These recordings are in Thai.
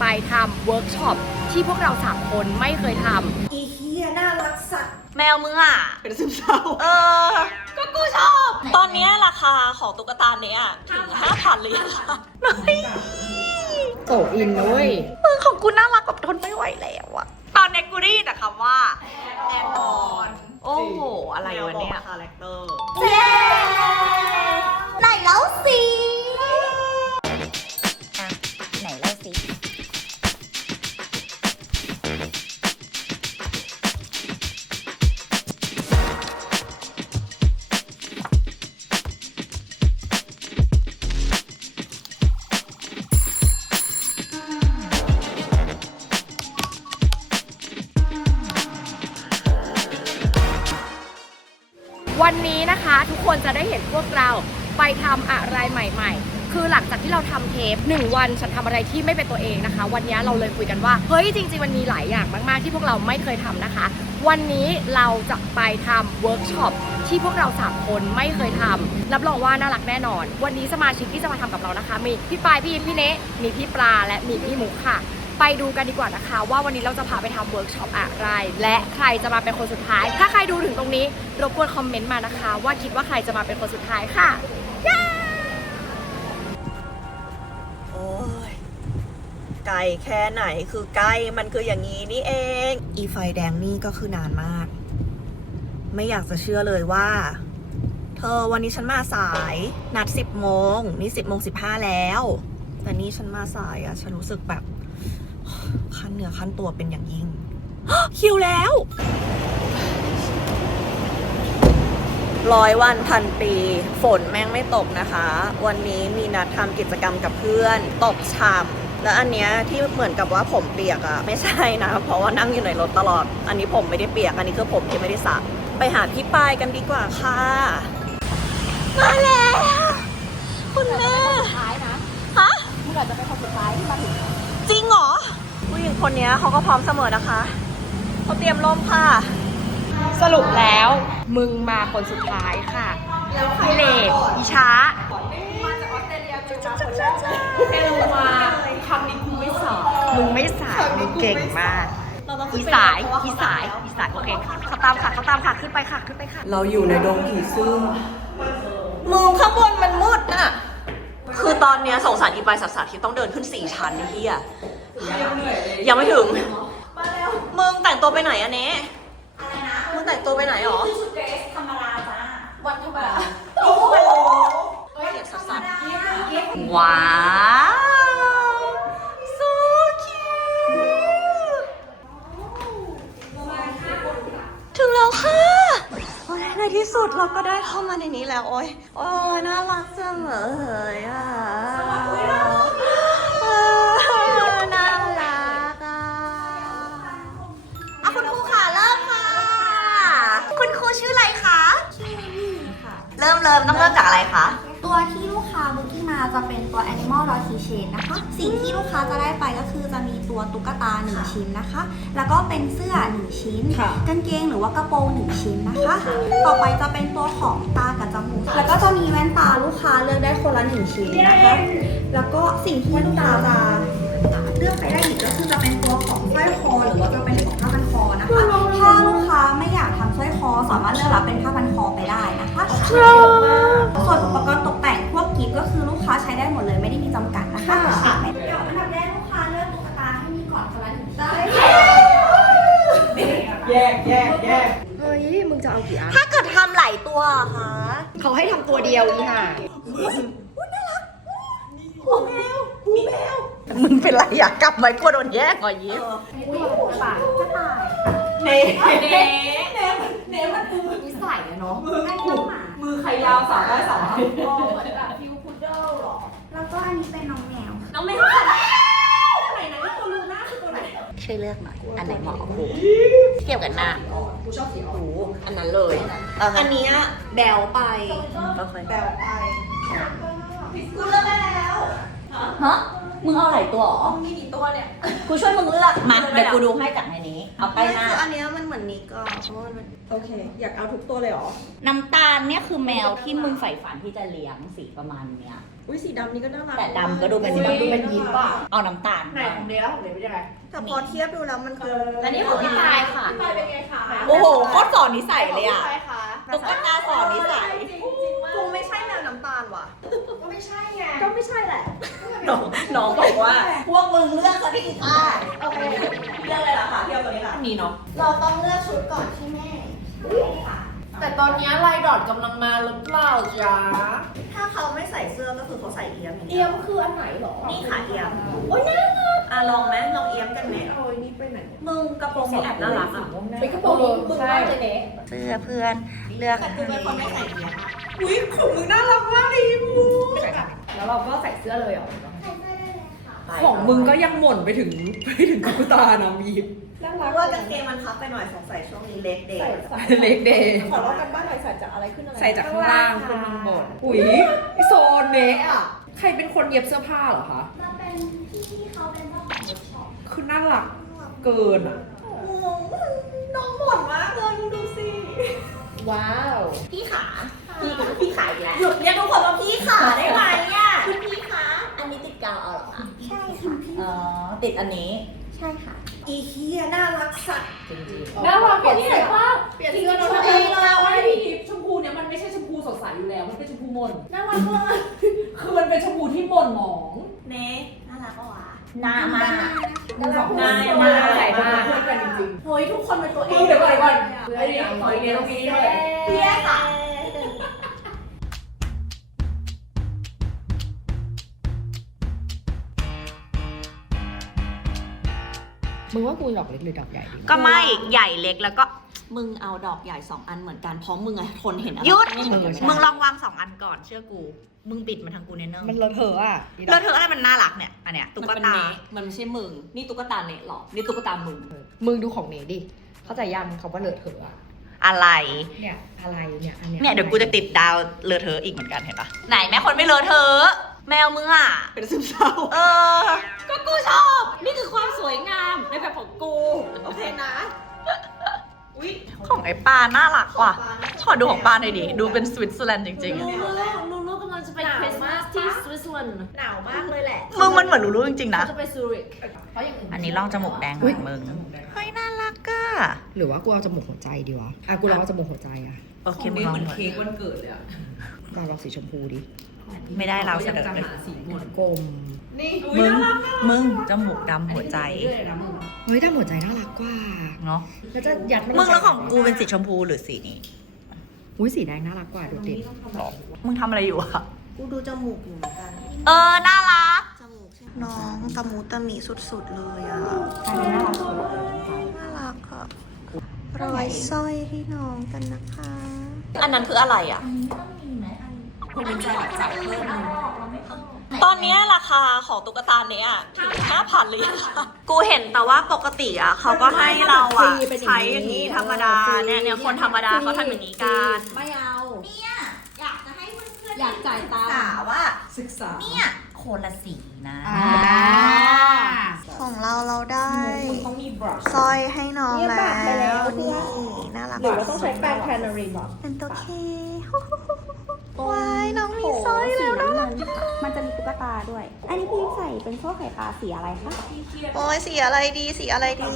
ไปทำเวิร์กช็อปที่พวกเราสามคนไม่เคยทำอีเฮียน่ารักสัตว์แมวมึงอะ เป็นซึมเศร้า เออ ก็กูชอบ ตอนเนี้ยราคาของตุ๊กตาเนี้ยถึงห้าพันเลยอะค่ะโตอินด้วยมึงของกูน่ารักแบบทนไม่ไหวแล้วอะตอนเนี้ยกูได้ยินแต่คำว่าแอนออนโอ้โห อะไรวะเนี่ย คาแรคเตอร์ไหนแล้ว วันนี้นะคะทุกคนจะได้เห็นพวกเราไปทำอะไรใหม่ ๆ คือหลังจากที่เราทำเทปหนึ่งวันฉันทำอะไรที่ไม่เป็นตัวเองนะคะ วันนี้เราเลยคุยกันว่าเฮ้ยจริง ๆ มันมีหลายอย่างมากๆ ที่พวกเราไม่เคยทำนะคะ วันนี้เราจะไปทำเวิร์กช็อปที่พวกเราสามคนไม่เคยทำรับรองว่าน่ารักแน่นอน วันนี้สมาชิกที่จะมาทำกับเรานะคะ มีพี่ปายพี่ยิมพี่เนะมีพี่ปลาและมีพี่มุกค่ะ ไปดูกันดีกว่านะคะ ว่าวันนี้เราจะพาไปทำเวิร์กช็อปอะไร และใครจะมาเป็นคนสุดท้าย ถ้าใครดูถึงตรงนี้รบกวนคอมเมนต์มานะคะ ว่าคิดว่าใครจะมาเป็นคนสุดท้ายค่ะโอ้ยไกลแค่ไหนคือใกล้มันคืออย่างนี้นี่เอง อีไฟแดงนี่ก็คือนานมาก ไม่อยากจะเชื่อเลยว่า เธอวันนี้ฉันมาสายนัด10โมงนี่10โมง15แล้ว แต่นี่ฉันมาสายอะฉันรู้สึกแบบ คันเหนือคันตัวเป็นอย่างยิ่ง คิวแล้วร้อยวันพันปี ฝนแม่งไม่ตกนะคะ วันนี้มีนัดทำกิจกรรมกับเพื่อน ตกช่ำแล้วอันเนี้ยที่เหมือนกับว่าผมเปียกอะไม่ใช่นะ เพราะว่านั่งอยู่ในรถตลอด อันนี้ผมไม่ได้เปียก อันนี้คือผมที่ไม่ได้สระไปหาพี่ปายกันดีกว่าค่ะ มาแล้ว คุณแม่ ท้ายนะ ฮะ มึงอาจจะเป็นคนสุดท้ายที่มาถึง จริงเหรอ ผู้หญิง คนเนี้ยเขาก็พร้อมเสมอนะคะเขาเตรียมลมค่ะ สรุปแล้วมึงมาคนสุดท้ายค่ะพี่เลดอีช้าเอลมาคำนี้กูไม่สอบมึงไม่สายมึงเก่งมาก อีสายอีสายอีสายโอเคเขาตามค่ะเขาตามค่ะขึ้นไปค่ะขึ้นไปค่ะ เราอยู่ในดงผีซึ่งมึงข้างบนมันมืดน่ะ คือตอนเนี้ยสงสารอีปายสัสๆที่ต้องเดินขึ้นสี่ชั้นนี่เฮีย ยังไม่ถึงมึงแต่งตัวไปไหนอะเนะ อะไรนะมึงแต่งตัวไปไหนหรอ ชุดเดรสธรรมดาจ้าวันธรรมดาโอ้โหเกลียดสัสๆว้าว so cute ถึงแล้วค่ะ โอ้ยในที่สุดเราก็ได้เข้ามาในนี้แล้ว โอ้ยโอ้ยน่ารักจังเลยอะ เริ่มเริ่มต้องเริ่มจากอะไรคะ ตัวที่ลูกค้าบุ๊กิ้งมาจะเป็นตัว Animal d o l Keychain นะคะ สิ่งที่ลูกค้าจะได้ไปก็คือจะมีตัวตุ๊กตา 1 ชิ้นนะคะ แล้วก็เป็นเสื้อ 1 ชิ้นกางเกงหรือว่ากระโปรง 1 ชิ้นนะคะ ต่อไปจะเป็นตัวของตากับจมูก แล้วก็จะมีแว่นตาลูกค้าเลือกได้คนละ 1 ชิ้นนะคะ แล้วก็สิ่งที่ลูกค้าจะเลือกไปได้อีกก็คือจะเป็นตัวของสร้อยคอหรือว่าจะ สร้อยคอสามารถเลือกรับเป็นผ้าพันคอไปได้นะคะส่วนอุปกรณ์ตกแต่งพวกกิฟต์ก็คือลูกค้าใช้ได้หมดเลยไม่ได้มีจำกัดนะคะเดี๋ยวอันดับแรกลูกค้าเลือกตุ๊กตาให้มีก่อนคนละหนึ่งชิ้นแยกแยกแยกเฮ้ยมึงจะเอากี่อันถ้าเกิดทำหลายตัวอะคะเขาให้ทำตัวเดียวอีห่ามึงเป็นไรอยากกลับไหมกลัวโดนแยกก่อนยิ้มป่ากระต่ายเน่ เน่นิสัยอะเนาะอันนี้น้องหมามือใครยาวสาวได้สาวแล้วก็อันนี้เป็นน้องแมว น้องไม่ช่วยเลือกหน่อย อันไหนเหมาะกับครูเทียบกันหน้าครูชอบสีหูอันนั้นเลย อันเนี้ยแบวไปแบวไปกูเลือกได้แล้ว ฮะ มึงเอาหลายตัวเหรอ มีกี่ตัวเนี่ยกูช่วยมึงเลือก มา เดี๋ยวกูดูให้จากในนี้ เอาไปหน้า คืออันเนี้ยมันเหมือนนิกอะเพราะว่ามันเป็นโอเค อยากเอาทุกตัวเลยเหรอ น้ำตาลเนี่ยคือแมวที่มึงใฝ่ฝันที่จะเลี้ยงสีประมาณเนี้ย อุ้ยสีดำนี่ก็น่ารักแต่ดำก็ดูเป็นสีดำดูเป็นยิปอะเอาน้ำตาลไหนของเดย์แล้วของเดย์เป็นยังไงแต่พอเทียบดูแล้วมันคือและนี่ของพี่ปายค่ะไปเป็นไงคะโอ้โหโคตรสอนนิสัยเลยอะใช่ค่ะตุ๊กตาสอนนิสัยกูไม่ใช่แนวน้ำตาลว่ะก็ไม่ใช่ไงก็ไม่ใช่แหละ น้องน้องบอกว่า พวกมึงเลือกซะที่อะโอเคเรียกอะไรล่ะคะเทียบตัวนี้ค่ะอันนี้เนาะเราต้องเลือกชุดก่อนใช่ไหมแต่ตอนนี้ไลน์ดอทกำลังมาหรือเปล่าจ๊ะถ้าเขาไม่ใส่เสื้อก็คือเขาใส่เอี้ยมอย่างเอีเงี้ยยมคืออันไหนหรอนี่ค่ะเอี้ยมโอ้ยน่ารักอะลองไหมลองเอี้ยมกันไหมเอาอันนี้ไปไหนมึงกระโปรงนี้แอบน่ารักอะเป็นกระโปรงบึ้งมากเลยเนเสื้อเพื่อนเลือกแต่กูเป็นคนไม่ใส่เอี้ยมอุ้ยของมึงน่ารักมากเลยมูแล้วเราก็ใส่เสื้อเลยเหรอ ของมึงก็ยังหม่นไปถึงไปถึงกุตานะมีบเพราะว่ากางเกงมันพับไปหน่อยสงสัยช่วงนี้เล็กเด็กเล็กเดย์ขอเล่ากันบ้านหน่อยใส่จากอะไรขึ้นอะไรใส่จากข้างล่างขึ้นข้างบนอุ้ยไอ้โซนเนะอะใครเป็นคนเย็บเสื้อผ้าเหรอคะมาเป็นพี่ที่เขาเป็นเจ้าของเวิร์กช็อปคือน่ารักเกินอะน้องหม่นมากเลยมึงดูสิว้าว พี่ขา พี่ก็พี่ขายอีกแล้วหยุดเรียกทุกคนว่าพี่ขาได้ไหมอะ คุณพี่คะอันนี้ติดกาวเอาเหรอคะ ใช่ค่ะ อ๋อ ติดอันนี้ ใช่ค่ะ อีเฮียน่ารักสัตว์น่ารักเปลี่ยนเสื้อผ้าเปลี่ยนเสื้อชมพูแล้วไอ้พี่ทิพย์ชมพูเนี่ยมันไม่ใช่ชมพูสดใสอยู่แล้ว มันเป็นชมพูมน น่ารักมากคือมันเป็นชมพูที่มนหมอง เนน่ารักปะวะหน้ามากมึงสองคนง่ายมามากใส่มากเพื่อนกันจริงเฮ้ยทุกคนเป็นตัวๆเอมึงงเดี๋ยวก่อนเดี๋ยวก่อนไอ้นี่ขอไอ้เนี่ยต้องมีนี่ด้วยเฮียค่ะ มึงว่ากูดอกเล็กหรือดอกใหญ่ดีก็ไม่ใหญ่เล็กแล้วก็มึงเอาดอกใหญ่สองอันเหมือนกันเพราะมึงอะทนเห็นอะไรหยุดไม่เหมือนกันมึงลองวางสองอันก่อนเชื่อกู มึงบิดมาทางกูเนเนอร์มันเลอะเทอะอะแล้วเธออะไรมันน่ารักเนี่ยอันเนี้ยตุ๊กมันเป็นตา เนะมันไม่ใช่มึง นี่ตุ๊กตาเนะหรอ นี่ตุ๊กตามึง มึงดูของเนดิ เข้าใจยังเขาว่าเลอะเทอะอะอะไร เนี่ยอะไรเนี่ยอันเนี้ยเนี่ยเดี๋ยวกูจะติดดาวเลอะเทอะอีกเหมือนกันเห็นปะไหนแม่คนไม่เลอะเทอะ แมวมึงอะ เป็นซึมเศร้า เออ ก็กูชอบ นี่คือความสวยงามในแบบของกู โอเคนะ อุ้ยของไอ้ปลาน่ารักว่ะขอดูของปลาหน่อยดิ ดูเป็นสวิตเซอร์แลนด์จริงๆอะลูลูลูกำลังจะไปคริสต์มาสที่สวิตเซอร์แลนด์หนาวมากเลยแหละมึงมันเหมือนรู้ๆจริงๆนะ จะไปซูริกเพราะอย่างอื่นอันนี้ร่องจมูกแดงของมึง เฮ้ยน่ารักอะ หรือว่ากูเอาจมูกหัวใจดีวะ อะกูลองเอาจมูกหัวใจอะโอเคของมึนี้งลองเหมือนหน่อยเค้กวันเกิดเลยอะเราลองสีชมพูดิ ไม่ได้เราเสนอจะเลยหาสีหมดกลมนี่มึงมึงจมูกดำหัวใจเฮ้ยแต่หัวใจน่ารักกว่าเนาะแล้วจะยัดมึงแล้วของกูเป็นสีชมพูหรือสีนี้อุ้ยสีแดงน่ารักกว่าดูดิมึงทำอะไรอยู่อะกูดูจมูกอยู่เหมือนกันเออน่ารักจมูกใช่ไหมน้องตะมูตะมีสุดๆเลยอะน่ารักสุดน่ารักอะร้อยสร้อยให้น้องกันนะคะ อันนั้นคืออะไรอะ คุณเป็นจ่ายจ่ายเพิ่มตอนเนี้ยราคาของตุ๊กตาเนี้ยถึงห้าพันเลยอะกูเห็นแต่ว่าปกติอะเขาก็ให้เราอะใช้อย่างนี้ธรรมดาเนี่ยเนี่ยคนธรรมดาเขาทำอย่างนี้กัน ไม่เอา เนี่ยอยากจะให้เพื่อนๆอยากจ่ายตังค์ว่าศึกษาเนี่ยโคนละสีนะอ่า ของเราเราได้ต้องมีบรัช สร้อยให้น้องแล้วนี่น่ารักหรือว่าต้องใช้แป้งแคนนารีบเป็นตัวเค ว้ายน้องมีสร้อยแล้วน่ารักมันจะมีตุ๊กตาด้วย อันนี้พี่ใส่เป็นโซ่ไข่ปลาสีอะไรคะโอ้ยสีอะไรดีสีอะไรดี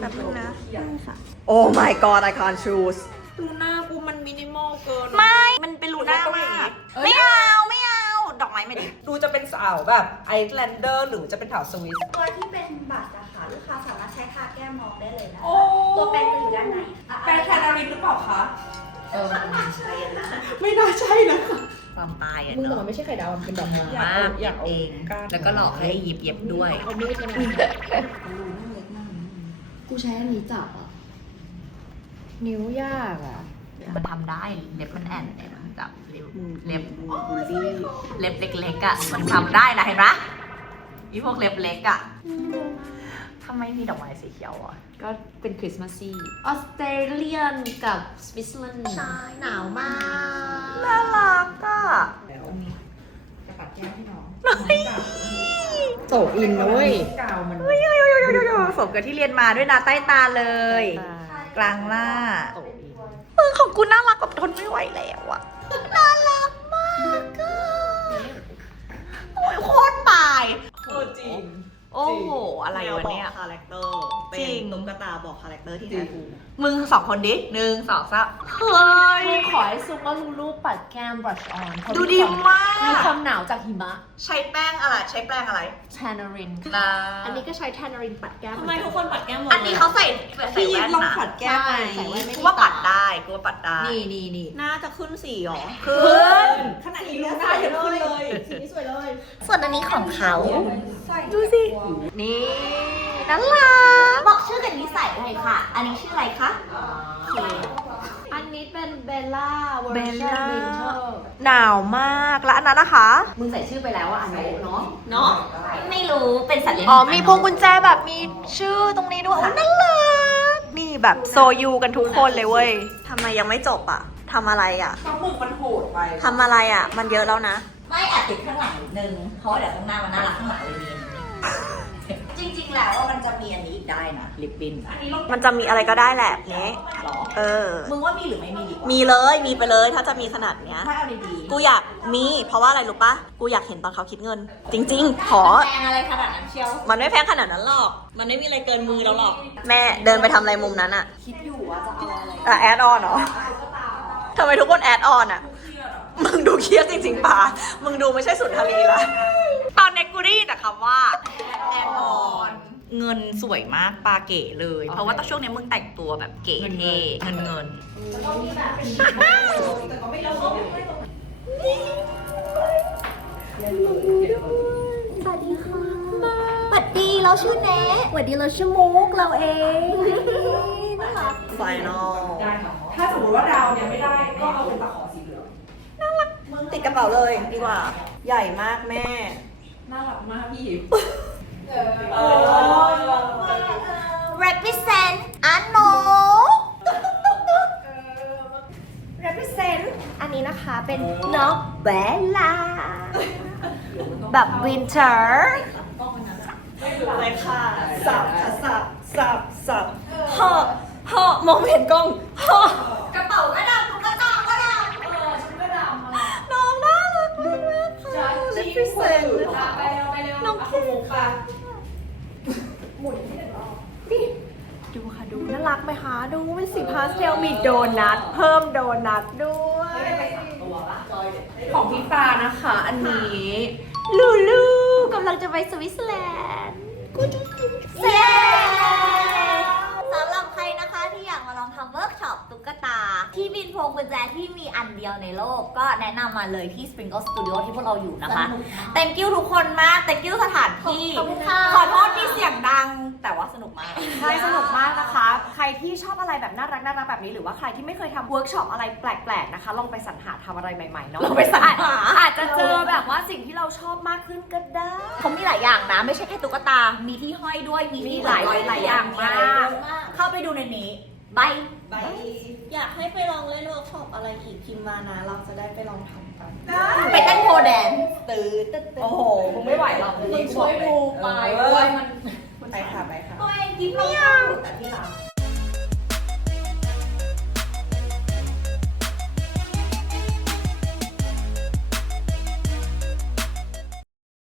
แบบนึงนะ ใช่ค่ะ Oh my god I can't choose ดูหน้ากูมันมินิมอลเกิน ไม่ มันเป็นลูน่ามาก ไม่เอา ไม่เอา ดอกไม้ไม่ดีดูจะเป็นสาวแบบไอซ์แลนเดอร์หรือจะเป็นสาวสวิส ตัวที่เป็นบัตรอะค่ะลูกค้าสามารถใช้ทาแก้มมองได้เลยนะโอ้ตัวแปรงจะอยู่ด้านในแป้งแคนนารีหรือเปล่าคะ เออไม่น่าใช่นะคะความตายอะมึงแต่เนาะมันไม่ใช่ไข่ดาวมันเป็นดอกไม้อยากมากเอาอยากเอาเองก้านแล้วก็หลอกให้หยิบเย็บด้วย เอามีดมากูใช้อันนี้จับอะ นิ้วยากอะ มันทำได้เล็บมันแอนเนี่ยมันจับเล็บเล็บเล็บเล็กๆอะมันทำได้นะเห็นปะอีพวกเล็บเล็กอะทำไมมีดอกไม้สีเขียวอะ ก็เป็นคริสต์มาสซีออสเตรเลียนกับสวิตเซอร์แลนด์หนาวมาก น่ารักอะแล้วกระปัดแก้มให้น้องโตอินนะเว้ยกาวมันสมกับที่เรียนมาด้วยนะใต้ตาเลย กลางหน้าโตอินมือของกูน่ารักแบบทนไม่ไหวแล้วอะน่ารักมากอะโอ้ยโคตรปลายเออจริง โอ้โห อะไรวะเนี่ยแมบอกคาแรคเตอร์เป็จรินงตุ๊กตาบอกคาแรคเตอร์ที่แท้ทรูมึงสองคนดิหนึ่งสองสามเฮ้ยขอให้ซุปเปอร์ลูลูปัดแก้ม brush on เพราะดูดีมาก มีความหนาวจากหิมะ ใช้แป้งอะไร ใช้แป้งอะไร tannerin นะอันนี้ก็ใช้ tannerin ปัดแก้มทำไมทุกคนปัดแก้มหมดอันนี้เขาใส่ ใส่แว่นนะแก้มไงใส่แว่นไม่ กูมีว่าปัดตาได้กูว่าปัดได้นี่นี่นี่น่าจะขึ้นสีหรอขึ้นขนาดนี้รู้หน้ายังขึ้นเลยสีนี้สวยเลยส่วนอันนี้ของเขา ดูสิ นี่น่ารักบอกชื่อกันนิสัยเลยค่ะ อันนี้ชื่ออะไรคะ อันนี้เป็นเบลล่าเวอเบร์ลชันล่าวินเทอร์หนาวมากแล้วอันนั้นนะคะ มึงใส่ชื่อไปแล้วอะอันโนเนาะเนาะไม่รู้เป็นสัตว์เลี้ยงอ๋อ มีพวงกุญแจแบบมีชื่อตรงนี้ด้วยโอ้น่ารักนี่ แบบโซยูกันทุกคนเลยเว้ยทำไมยังไม่จบอะทำอะไรอะปลาหมึกมันโหดไปทำอะไรอะ มันเยอะแล้วนะ ไม่อาจติดข้างหลังนิดนึงเพราะว่าเดี๋ยวข้างหน้ามันน่ารักข้างหลังเลยมี จริงๆ แล้วว่ามันจะมีอันนี้อีกได้นะลิปบิ้นมันจะมีอะไรก็ได้แหละเนี้หรอเออ มึงว่ามีหรือไม่มีดีกว่ามีเลยมีไปเลยถ้าจะมีขนาดเนี้ยถ้าเอาดีกูอยากมีเพราะว่าอะไรรู้ปะกูอยากเห็นตอนเขาคิดเงิน จริง ๆ ขอ แพงอะไรขนาดนั้นเชียว มันไม่แพงขนาดนั้นหรอก มันไม่มีอะไรเกินมือเราหรอก แม่เดินไปทำอะไรมุมนั้นอะคิดอยู่ว่าจะเอาอะไรอะแอดออนเหรอทำไมทุกคนแอดออนอะมึงดูเครียดจริงๆป่ามึงดูไม่ใช่สุนทรีละ ตอนเนี้ยกูได้ยินแต่คำว่า แอนออน เงินสวยมากปาเก๋เลย เพราะว่าตอนช่วงนี้มึงแต่งตัวแบบเก๋เท่เงินเงินสวัสดีเราชื่อเนสสวัสดีเราชื่อมุกเราเองนะคะไฟนอลได้ค่ะถ้าสมมติว่าดาวเนี่ยไม่ได้ก็เอาเป็นตะขอสีเหลืองมึงติดกระเป๋าเลยดีกว่า ใหญ่มากแม่ น่ารักมากพี่ represent อันโน represent อันนี้นะคะเป็นนกเบลล่าแบบ winter เลยค่ะสับค่ะสับสับสับห่อห่อมองไม่เห็นกล้องห่อก ระเป๋าก็ดำตุ๊กตาก็ดำ น้องน่ารักมาก ค่ะ represent นะคะไปเร็วไปเร็วน้องคิดปะดูค่ะดูน่ารักไหมคะดูเป็นสีพาสเทลมีโดนัทเพิ่มโดนัทด้วยของพี่ปานะคะ อันนี้ลูลูกำลังจะไปสวิตเซอร์แลนด์เย้ ที่บินพวงกุญแจที่มีอันเดียวในโลก ก็แนะนำมาเลยที่ Sprinkle Studio ที่พวกเราอยู่นะคะ thank you ทุกคนมาก thank you สถานที่ ขอบคุณค่ะ ขอโทษที่เสียงดัง แต่ว่าสนุกมาก ใช่สนุกมากนะคะ ใครที่ชอบอะไรแบบน่ารักน่ารักแบบนี้หรือว่าใครที่ไม่เคยทำเวิร์กช็อปอะไรแปลกๆนะคะ ลองไปสรรหาทำอะไรใหม่ๆเนาะลองไปสรรหา อาจจะเจอแบบว่าสิ่งที่เราชอบมากขึ้นก็ได้ เขามีหลายอย่างนะ ไม่ใช่แค่ตุ๊กตา มีที่ห้อยด้วย มีที่มีหลายหลายอย่างมากเข้าไปดูใน นี้บายอยากให้ไปลองเล่นเวิร์กช็อปอะไรอีกพิมพ์มานะ เราจะได้ไปลองทำกัน ไปเต้นโพแดนตื่นตื่นตื่นโอ้โหคงไม่ไหวหรอกมึงช่วยดูไปด้วยมัน ไปค่ะไปค่ะตัวเองกินไม่ยังแต่ที่รัก